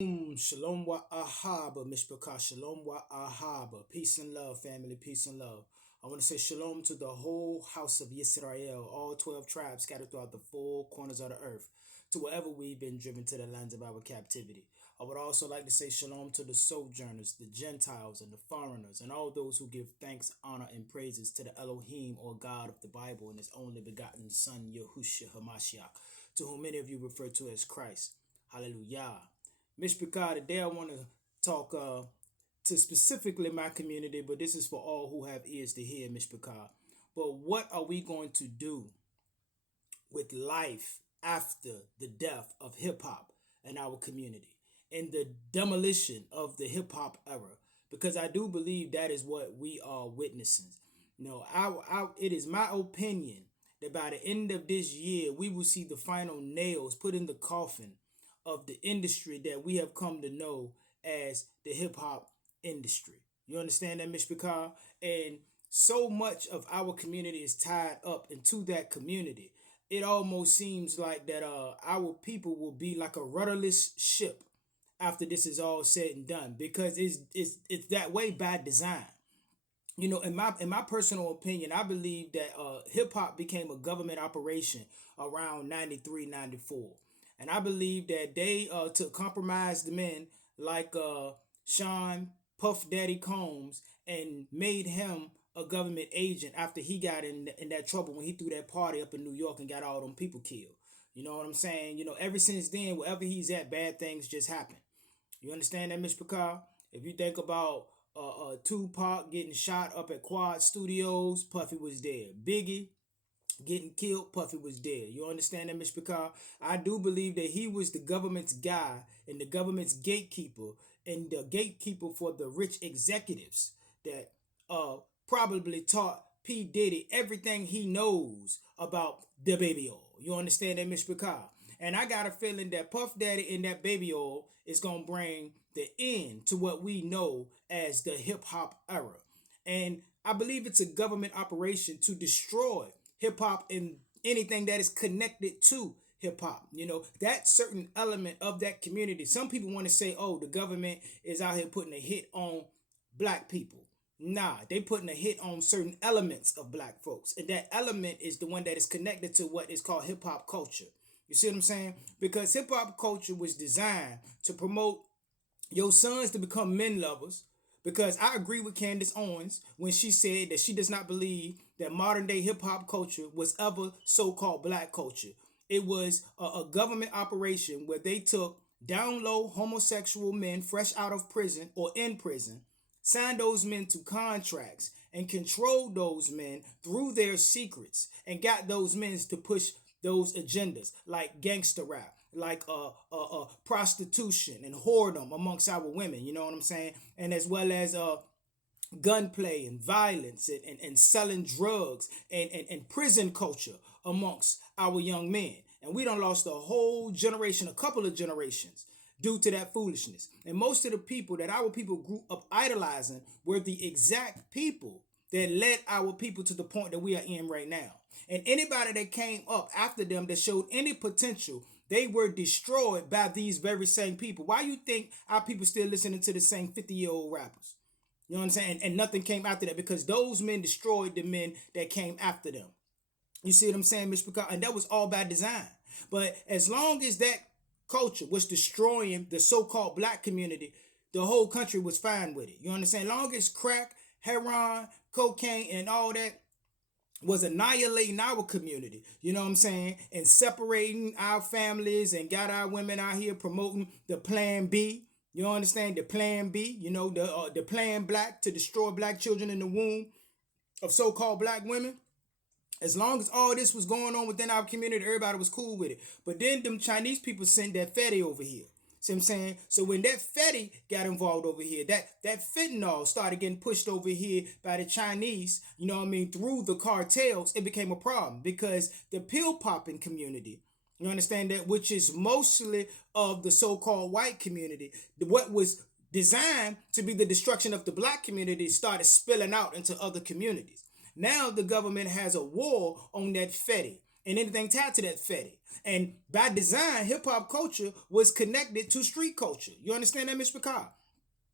Shalom wa ahaba, mishpaka. Shalom wa ahaba. Peace and love, family. Peace and love. I want to say shalom to the whole house of Yisrael, all 12 tribes scattered throughout the four corners of the earth, to wherever we've been driven to the lands of our captivity. I would also like to say shalom to the sojourners, the Gentiles, and the foreigners, and all those who give thanks, honor, and praises to the Elohim, or God of the Bible, and his only begotten Son, Yahushua HaMashiach, to whom many of you refer to as Christ. Hallelujah. Mishpachah, today I want to talk to specifically my community, but this is for all who have ears to hear, Mishpachah. But what are we going to do with life after the death of hip hop in our community and the demolition of the hip hop era? Because I do believe that is what we are witnessing. It is my opinion that by the end of this year, we will see the final nails put in the coffin of the industry that we have come to know as the hip hop industry. You understand that, Mishpachah? And so much of our community is tied up into that community. It almost seems like that our people will be like a rudderless ship after this is all said and done, because it's that way by design. In my personal opinion, I believe that hip hop became a government operation around 93, 94. And I believe that they took compromised men like Sean Puff Daddy Combs and made him a government agent after he got in that trouble when he threw that party up in New York and got all them people killed. You know what I'm saying? Ever since then, wherever he's at, bad things just happen. You understand that, Mr. Picard? If you think about Tupac getting shot up at Quad Studios, Puffy was there. Biggie getting killed, Puffy was dead. You understand that, Mr. Picard? I do believe that he was the government's guy and the government's gatekeeper and the gatekeeper for the rich executives that probably taught P. Diddy everything he knows about the baby oil. You understand that, Mr. Picard? And I got a feeling that Puff Daddy and that baby oil is going to bring the end to what we know as the hip hop era. And I believe it's a government operation to destroy hip hop and anything that is connected to hip hop. That certain element of that community. Some people want to say, oh, the government is out here putting a hit on black people. Nah, they putting a hit on certain elements of black folks. And that element is the one that is connected to what is called hip hop culture. You see what I'm saying? Because hip hop culture was designed to promote your sons to become men lovers. Because I agree with Candace Owens when she said that she does not believe that modern day hip hop culture was ever so-called black culture. It was a government operation where they took down low homosexual men fresh out of prison or in prison, signed those men to contracts, and controlled those men through their secrets and got those men to push those agendas like gangster rap, like prostitution and whoredom amongst our women, you know what I'm saying? And as well as gunplay and violence and selling drugs and prison culture amongst our young men. And we done lost a whole generation, a couple of generations, due to that foolishness. And most of the people that our people grew up idolizing were the exact people that led our people to the point that we are in right now. And anybody that came up after them that showed any potential, they were destroyed by these very same people. Why you think our people still listening to the same 50-year-old rappers? You know what I'm saying? And nothing came after that because those men destroyed the men that came after them. You see what I'm saying, Mr. Picard? And that was all by design. But as long as that culture was destroying the so-called black community, the whole country was fine with it. You understand? As long as crack, heroin, cocaine, and all that was annihilating our community, you know what I'm saying, and separating our families and got our women out here promoting the Plan B. You understand? The Plan B, the Plan Black to destroy black children in the womb of so-called black women. As long as all this was going on within our community, everybody was cool with it. But then them Chinese people sent that fatty over here. See what I'm saying? So when that fatty got involved over here, that fentanyl started getting pushed over here by the Chinese, through the cartels, it became a problem because the pill popping community, you understand that, which is mostly of the so-called white community, what was designed to be the destruction of the black community started spilling out into other communities. Now the government has a war on that fatty. and anything tied to that fetty. And by design, hip hop culture was connected to street culture. You understand that, Miss Picard?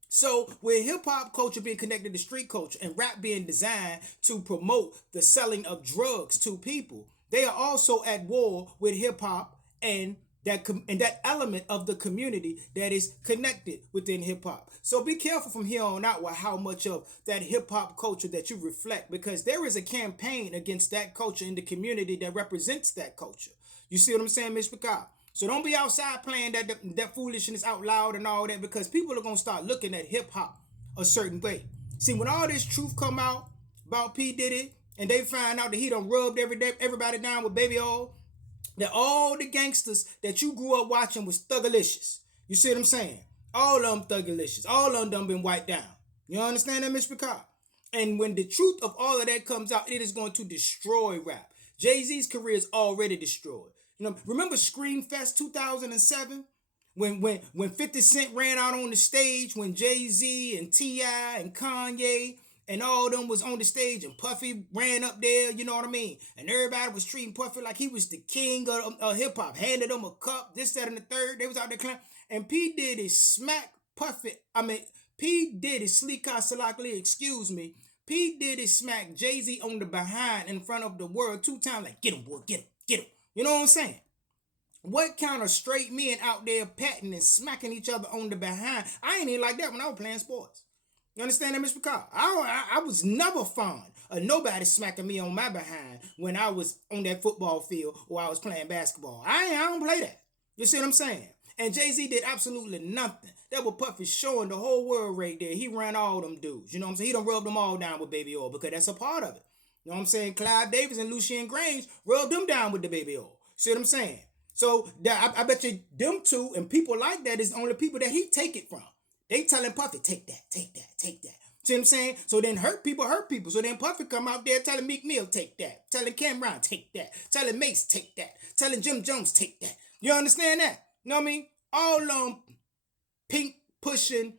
So with hip hop culture being connected to street culture and rap being designed to promote the selling of drugs to people, they are also at war with hip hop and that element of the community that is connected within hip hop. So be careful from here on out with how much of that hip hop culture that you reflect, because there is a campaign against that culture in the community that represents that culture. You see what I'm saying, Miss Picard? So don't be outside playing that foolishness out loud and all that, because people are gonna start looking at hip hop a certain way. See, when all this truth come out about P Diddy and they find out that he done rubbed everybody down with baby oil, that all the gangsters that you grew up watching was thugalicious. You see what I'm saying? All of them thugalicious. All of them been wiped down. You understand that, Miss Picard? And when the truth of all of that comes out, it is going to destroy rap. Jay-Z's career is already destroyed. You know, remember Screamfest 2007? When 50 Cent ran out on the stage, when Jay-Z and T.I. and Kanye and all of them was on the stage, and Puffy ran up there, you know what I mean? And everybody was treating Puffy like he was the king of hip-hop, handed him a cup, this, that, and the third. They was out there clapping. And P. Diddy smacked Puffy, P. Diddy, Sleeka Salakli, excuse me, P. Diddy smacked Jay-Z on the behind in front of the world 2 times, like, get him, boy, get him, get him. You know what I'm saying? What kind of straight men out there patting and smacking each other on the behind? I ain't even like that when I was playing sports. You understand that, Mr. Picard? I was never fond of nobody smacking me on my behind when I was on that football field or I was playing basketball. I don't play that. You see what I'm saying? And Jay-Z did absolutely nothing. That was Puffy showing the whole world right there. He ran all them dudes. You know what I'm saying? He done rubbed them all down with baby oil, because that's a part of it. You know what I'm saying? Clive Davis and Lucien Grange rubbed them down with the baby oil. See what I'm saying? So I bet you them two and people like that is the only people that he take it from. They telling Puffy, take that, take that, take that. See what I'm saying? So then hurt people. So then Puffy come out there telling Meek Mill, take that. Telling Cameron, take that. Telling Mace, take that. Telling Jim Jones, take that. You understand that? You know what I mean? All pink pushing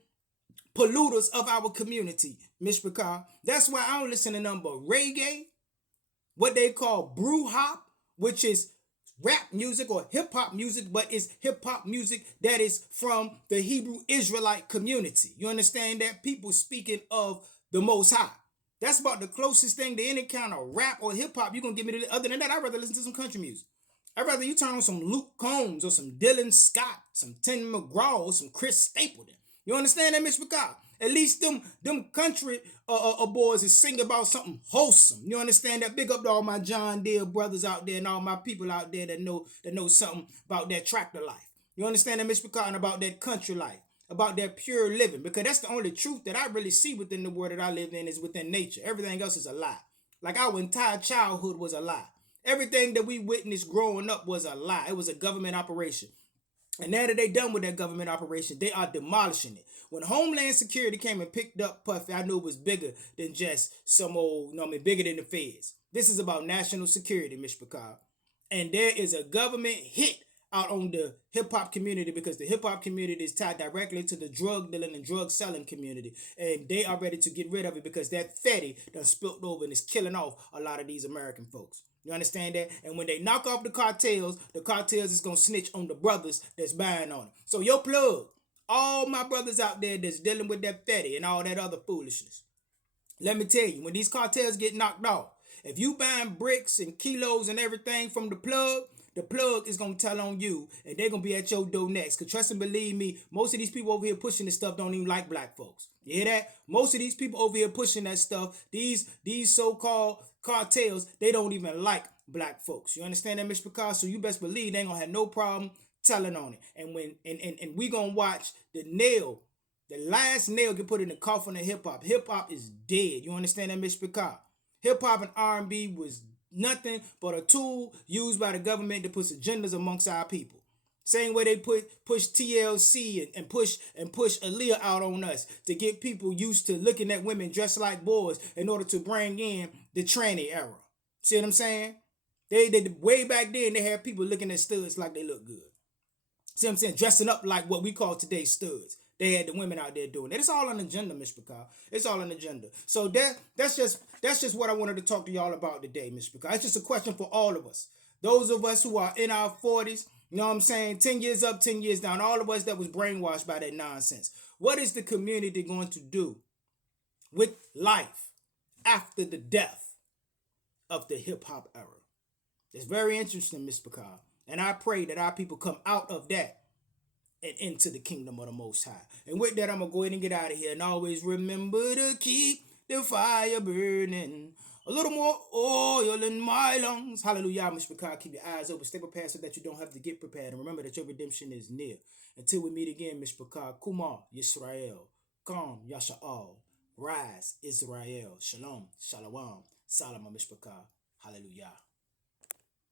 polluters of our community, Miss Picard. That's why I don't listen to nothing but reggae, what they call brew hop, which is rap music or hip hop music, but it's hip hop music that is from the Hebrew Israelite community. You understand that? People speaking of the Most High. That's about the closest thing to any kind of rap or hip hop you're going to give me. Other than that, I'd rather listen to some country music. I'd rather you turn on some Luke Combs or some Dylan Scott, some Tim McGraw or some Chris Stapleton. You understand that, Miss Picard? At least them country boys is singing about something wholesome. You understand that? Big up to all my John Deere brothers out there and all my people out there that know something about that tractor life. You understand that, Miss Picard? And about that country life, about that pure living, because that's the only truth that I really see within the world that I live in is within nature. Everything else is a lie. Like our entire childhood was a lie. Everything that we witnessed growing up was a lie. It was a government operation. And now that they done with that government operation, they are demolishing it. When Homeland Security came and picked up Puffy, I knew it was bigger than just some old, bigger than the feds. This is about national security, Miss Picard. And there is a government hit out on the hip-hop community, because the hip-hop community is tied directly to the drug dealing and drug selling community. And they are ready to get rid of it because that fatty done spilt over and is killing off a lot of these American folks. You understand that? And when they knock off the cartels is going to snitch on the brothers that's buying on it. So your plug, all my brothers out there that's dealing with that fatty and all that other foolishness. Let me tell you, when these cartels get knocked off, if you buying bricks and kilos and everything from the plug is going to tell on you, and they're going to be at your door next. Because trust and believe me, most of these people over here pushing this stuff don't even like black folks. You hear that? Most of these people over here pushing that stuff, these so-called cartels, they don't even like black folks. You understand that, Mr. Picard? So you best believe they ain't going to have no problem telling on it. And when and we going to watch the last nail get put in the coffin of hip-hop. Hip-hop is dead. You understand that, Mr. Picard? Hip-hop and R&B was nothing but a tool used by the government to push agendas amongst our people. Same way they push TLC and push Aaliyah out on us to get people used to looking at women dressed like boys in order to bring in the tranny era. See what I'm saying? They way back then they had people looking at studs like they look good. See what I'm saying? Dressing up like what we call today studs. They had the women out there doing it. It's all an agenda, Miss Picard. It's all an agenda. So that's just what I wanted to talk to y'all about today, Miss Picard. It's just a question for all of us. Those of us who are in our 40s, you know what I'm saying, 10 years up, 10 years down, all of us that was brainwashed by that nonsense. What is the community going to do with life after the death of the hip hop era? It's very interesting, Miss Picard. And I pray that our people come out of that and into the kingdom of the Most High. And with that, I'm going to go ahead and get out of here. And always remember to keep the fire burning. A little more oil in my lungs. Hallelujah, Miss Picard. Keep your eyes open. Stay prepared so that you don't have to get prepared. And remember that your redemption is near. Until we meet again, Miss Picard. Kumar, Yisrael. Come, Yasha'al. Rise, Israel. Shalom, Shalom. Salam, Miss Picard. Hallelujah.